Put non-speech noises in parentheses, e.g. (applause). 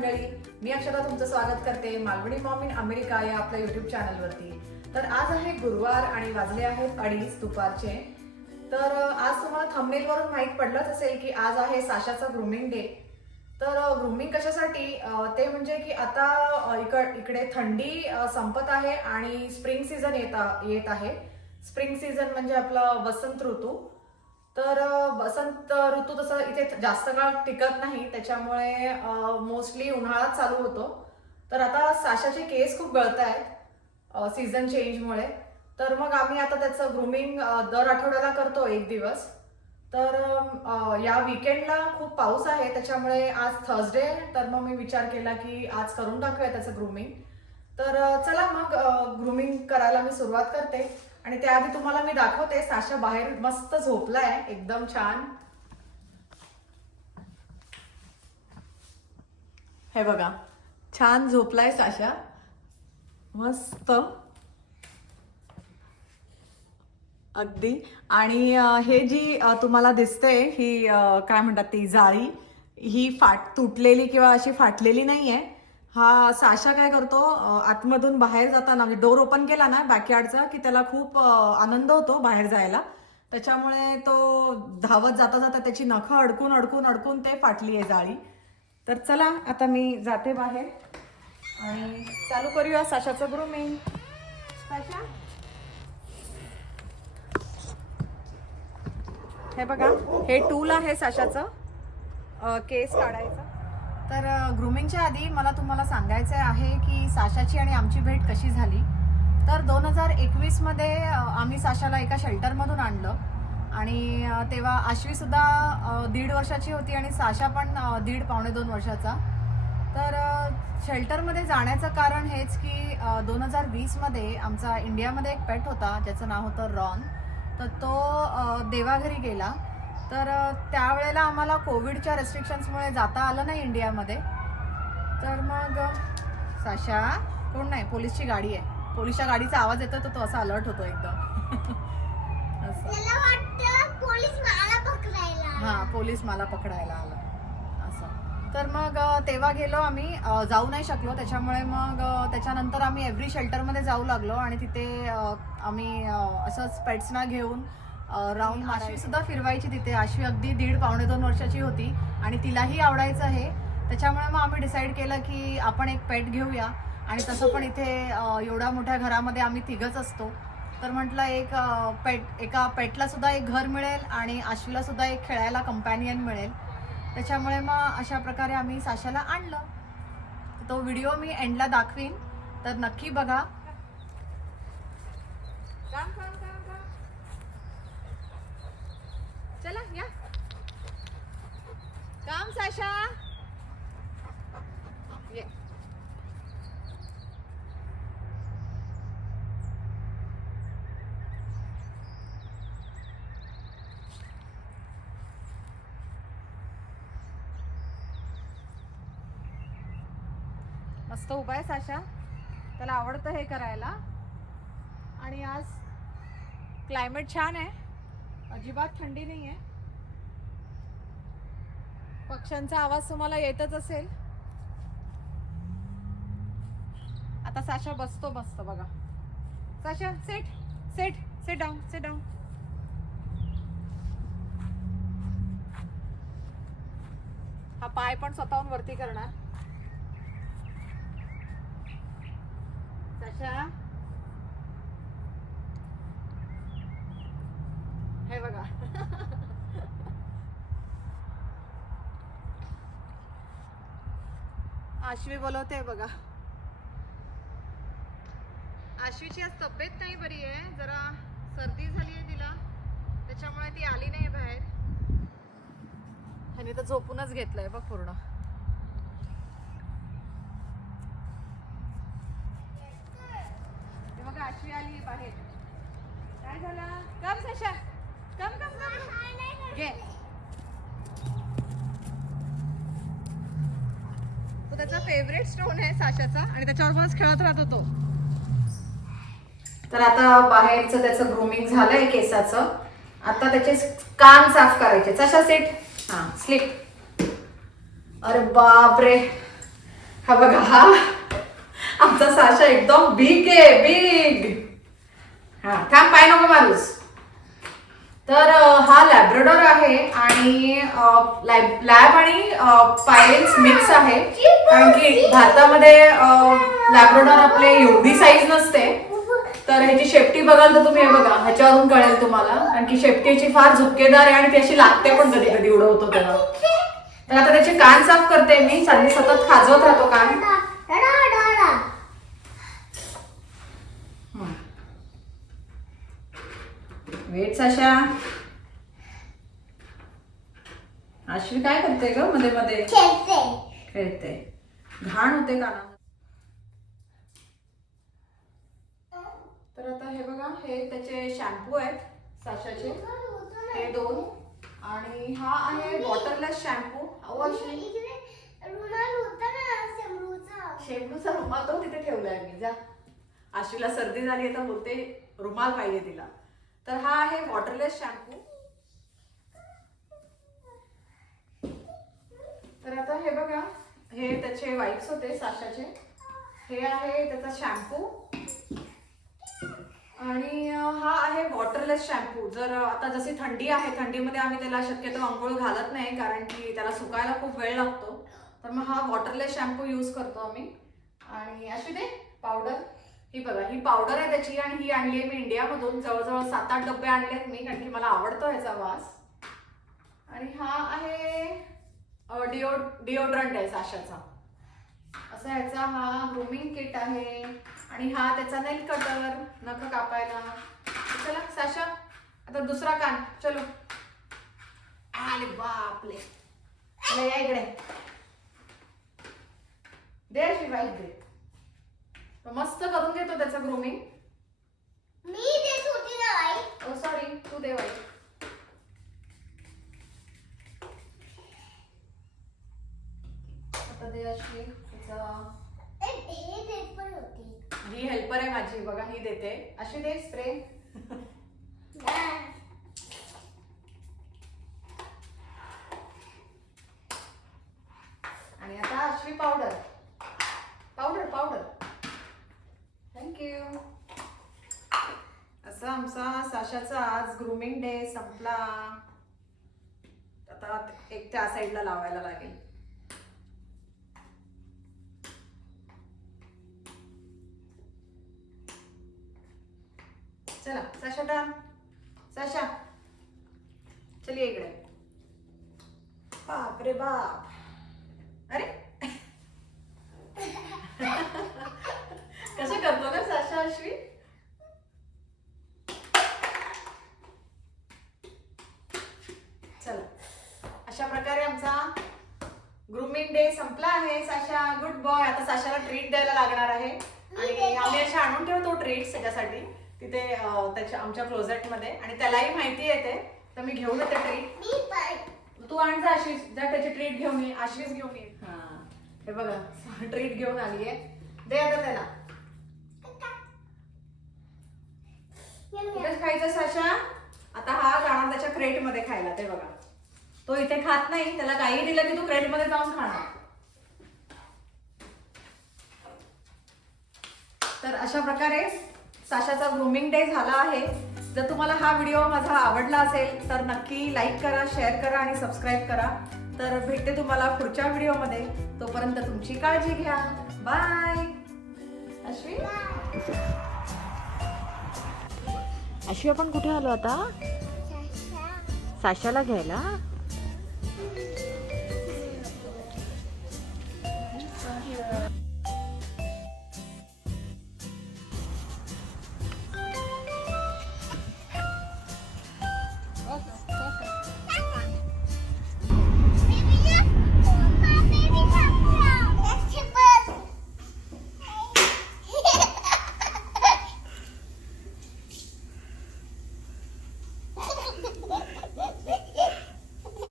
मंडळी मी अक्षता तुमचं स्वागत करते मालवणी मॉम इन अमेरिका या आपल्या युट्यूब चॅनलवरती तर आज आहे गुरुवार आणि वाजले आहेत अडीच दुपारचे. तर आज तुम्हाला थंबनेलवरून माहीत पडलंच असेल की आज आहे साशाचा ग्रुमिंग डे तर ग्रुमिंग कशासाठी? ते म्हणजे की आता इकड इकडे थंडी संपत आहे आणि स्प्रिंग सीझन येत येत आहे. स्प्रिंग सीझन म्हणजे आपला वसंत ऋतू. तर वसंत ऋतू तसं इथे जास्त काळ टिकत नाही. त्याच्यामुळे मोस्टली उन्हाळाच चालू होतो. तर आता साशाचे केस खूप गळत आहेत सीझन चेंजमुळे तर मग आम्ही आता त्याचं ग्रुमिंग दर आठवड्याला करतो एक दिवस. तर या विकेंडला खूप पाऊस आहे. त्याच्यामुळे आज थर्सडे तर मग मी विचार केला की आज करून टाकूया त्याचं ग्रुमिंग तर चला मग ग्रुमिंग करायला मी सुरुवात करते. आणि त्याआधी तुम्हाला मी दाखवते साशा बाहेर मस्त झोपलाय एकदम छान. हे बघा छान झोपलाय साशा. मस्त. अगदी. आणि हे जी तुम्हाला दिसते ही काय म्हणतात ती जाळी ही फाट तुटलेली किंवा अशी फाटलेली नाहीये. हा साशा काय करतो आतमधून बाहेर जाताना म्हणजे डोर ओपन केला ना बॅकयार्डचा की त्याला खूप आनंद होतो बाहेर जायला. त्याच्यामुळे तो धावत जाता जाता त्याची नखं अडकून अडकून अडकून ते फाटली आहे जाळी. तर चला आता मी जाते बाहेर. आणि चालू करूया साशाचं ग्रुमिंग साशा? हे बघा हे टूल आहे साशाचं. केस काढायचं. तर ग्रुमिंगच्या आधी मला तुम्हाला सांगायचं आहे की साशाची आणि आमची भेट कशी झाली? तर दोन हजार एकवीसमध्ये आम्ही साशाला एका शेल्टरमधून आणलं. आणि तेव्हा आश्वीसुद्धा दीड वर्षाची होती आणि साशा पण दीड पावणे दोन वर्षाचा. तर शेल्टरमध्ये जाण्याचं कारण हेच की दोन हजार वीसमध्ये आमचा इंडियामध्ये एक पेट होता ज्याचं नाव होतं रॉन. तर तो देवाघरी गेला. तर त्यावेळेला आम्हाला कोविडच्या रेस्ट्रिक्शन्समुळे जाता आलं नाही इंडियामध्ये. तर मग साशा कोण नाही पोलीसची गाडी आहे. पोलीसच्या गाडीचा आवाज येतो तर तो असा अलर्ट होतो एकदम. (laughs) हा पोलीस मला पकडायला आला. असं. तर मग तेव्हा गेलो आम्ही. जाऊ नाही शकलो. त्याच्यामुळे मग त्याच्यानंतर आम्ही एव्हरी शेल्टरमध्ये जाऊ लागलो आणि तिथे आम्ही असंच पेट्सना घेऊन राऊंड आश्वी सुद्धा फिरवायची तिथे. आश्वी अगदी दीड पावणे दोन वर्षाची होती आणि तिलाही आवडायचं हे त्याच्यामुळे मग आम्ही डिसाईड केलं की आपण एक पेट घेऊया. आणि तसं पण इथे एवढ्या मोठ्या घरामध्ये आम्ही तिघच असतो. तर म्हटलं एक पेट एका पेटला सुद्धा एक घर मिळेल आणि आश्वीला सुद्धा एक खेळायला कंपॅनियन मिळेल. त्याच्यामुळे मग अशा प्रकारे आम्ही साशाला आणलं. तो व्हिडिओ मी एंडला दाखवीन. तर नक्की बघा काम, काम, काम, काम. चला या. काम साशा. ये. मस्त उभा आहे साशा. त्याला आवडतं हे करायला. आणि आज क्लायमेट छान आहे. अजिबात थंडी नाही आहे पक्ष्यांचा आवाज तुम्हाला येतच असेल. आता साशा बसतो मस्त बघा. Sasha set set set down set down हा पाय पण स्वतःहून वरती करणार. साशा. हे बघा. आश्वी बोलवते बघा. आश्वीची आज तब्येत नाही बरी आहे. जरा सर्दी झाली आहे तिला. त्याच्यामुळे ती आली नाही बाहेर. ह्याने तर झोपूनच घेतलंय बघ पूर्ण. हे बघा आश्वी आली बाहेर. काय झालं? कम सशा. घे. तो त्याचा फेवरेट स्टोन आहे साशाचा आणि त्याच्यावर खेळत राहतो तो. तर आता बाहेरचं त्याचं ग्रूमिंग झालंय केसाचं. आता त्याचे कान साफ करायचे. तशा सेट हा स्लिप अरे बापरे. हा बघा हा. आमचा साशा एकदम बिग आहे बिग हा थांब पाय नको माणूस तर हा लॅब्राडॉर आहे आणि लॅब आणि पायलेन्स मिक्स आहे. कारण की भारतामध्ये लॅब्राडॉर आपले एवढी साईज नसते. तर ह्याची शेपटी बघाल तर तुम्ही हे बघा ह्याच्यावरून कळेल तुम्हाला. कारण की शेपटीची फार झुपकेदार आहे आणि ती अशी लागते पण कधी कधी उडवतो त्याला तर आता त्याचे कान साफ करते मी. सध्या सतत खाजवत राहतो कान. Weight Sasha. अश्वी काय करते ग मध्ये मध्ये? खेळते. खेळते. घाण होते काना तर आता हे बघा हे त्याचे शॅम्पू आहेत साशाचे. हे दोन. आणि हा आहे वॉटरलेस शॅम्पू अहो ना शेंबूचा. रुमाल तो तिथे ठेवलाय मी जा. आशीला सर्दी झाली आहे तर बोलते रुमाल पाहिजे तिला. तर हा आहे वॉटरलेस शॅम्पू तर आता हे बघा हे त्याचे वाईप्स होते साशाचे हे आहे त्याचा शॅम्पू आणि हा आहे वॉटरलेस शॅम्पू जर आता जशी थंडी आहे थंडीमध्ये आम्ही त्याला शक्यतो आंघोळ घालत नाही कारण की त्याला सुकायला खूप वेळ लागतो. तर मग हा वॉटरलेस शॅम्पू यूज करतो आम्ही. आणि अशी दे पावडर ही बघा ही पावडर आहे त्याची आणि ही आणली आहे मी इंडियामधून. जवळजवळ सात आठ डबे आणलेत मी कारण की मला आवडतो ह्याचा वास. आणि हा आहे डिओ डिओड्रंट आहे साशाचा. असा ह्याचा हा ग्रूमिंग किट आहे. आणि हा त्याचा नेल कटर नख कापायला. चला साशा आता दुसरा कान. चलो. आले बापले. या इकडे. दे शिवाय इकडे मस्त करून घेतो त्याचं ग्रूमिंग मी देत होती ना आई. ओ सॉरी तू दे वाईट आता दे अशी होती. ही हेल्पर आहे माझी बघा ही देते. अशी दे स्प्रे आणि आता Ashvi powder powder powder thank you असं आमचा साशाचा आज ग्रुमिंग डे संपला. आता एक त्या साईडला लावायला लागेल. चला साशा डन साशा चलिए इकडे. बाप रे बाप. अरे. (laughs) कसं करतो ना साशा अश्वी चला अशा प्रकारे आमचा ग्रुमिंग डे संपला आहे. साशा गुड बॉय आता साशाला ट्रीट द्यायला लागणार आहे. आणि आम्ही अशा आणून ठेवतो ट्रीट त्याच्यासाठी. तिथे त्याच्या आमच्या क्लोजेटमध्ये. आणि त्यालाही माहिती आहे ते. तर मी घेऊन येते ट्रीट तू आण जा आशिष. जा त्याची ट्रीट घेऊन ये. आशिष घेऊन ये. हा. हे बघा (laughs) ट्रीट घेऊन आली आहे. दे आता त्याला. Yum, yum. कुठेच खायचं साशा? आता हा जाणार त्याच्या क्रेटमध्ये खायला. ते बघा. तो इथे खात नाही त्याला काही दिलं की तू क्रेटमध्ये जाऊन खाणार. तर अशा प्रकारे साशाचा ग्रूमिंग डे झाला आहे. जर तुम्हाला हा व्हिडिओ माझा आवडला असेल तर नक्की लाईक करा शेअर करा आणि सबस्क्राईब करा. तर भेटते तुम्हाला पुढच्या व्हिडिओमध्ये तोपर्यंत तुमची काळजी घ्या. बाय अश्वी? अश्वी आपण कुठे आलो आता? साशा. साशाला घ्यायला?